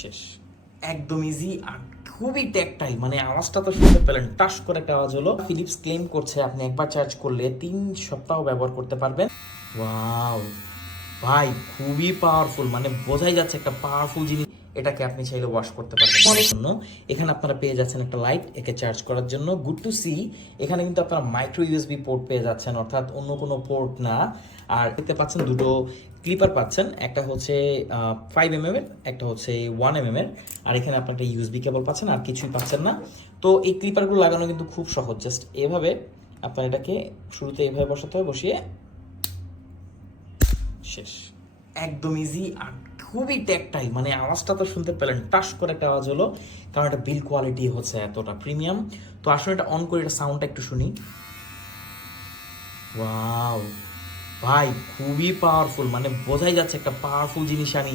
শেষ। একদম ইজি আর খুবই ট্যাকটাইল, মানে আওয়াজটা তো শুনতে পেলেন, টাস করে একটা আওয়াজ হলো। ফিলিপস ক্লেম করছে আপনি একবার চার্জ করলে 3 সপ্তাহ ব্যবহার করতে পারবেন। ওয়াও ভাই, খুবই পাওয়ারফুল, মানে বোঝাই যাচ্ছে একটা পাওয়ারফুল জিনিস। এটাকে আপনি চাইলে ওয়াশ করতে পারবেন অনেক জন্য। এখানে আপনারা পেয়ে যাচ্ছেন একটা লাইট একে চার্জ করার জন্য, গুড টু সি। এখানে কিন্তু আপনারা মাইক্রো ইউএসবি পোর্ট পেয়ে যাচ্ছেন, অর্থাৎ অন্য কোনো পোর্ট না। আর দেখতে পাচ্ছেন দুটো ক্লিপার পাচ্ছেন, একটা হচ্ছে 5 mm এর, একটা হচ্ছে 1 mm এর। আর এখানে আপনার একটা ইউএসবি কেবল পাচ্ছেন, আর কিছুই পাচ্ছেন না। তো এই ক্লিপারগুলো লাগানো কিন্তু খুব সহজ, জাস্ট এভাবে আপনার এটাকে শুরুতে এভাবে বসাতে হবে, বসিয়ে শেষ। একদম ইজি আর খুবই ট্যাকটাইল, মানে আওয়াজটা তো শুনতে পেলেন, টাস করে একটা আওয়াজ হলো, কারণ এটা বিল কোয়ালিটি হচ্ছে এতটা প্রিমিয়াম। তো আসলে এটা অন করে এটা সাউন্ডটা একটু শুনি। ওয়াও ভাই, খুবই পাওয়ারফুল, মানে বোঝাই যাচ্ছে একটা পাওয়ারফুল জিনিস আমি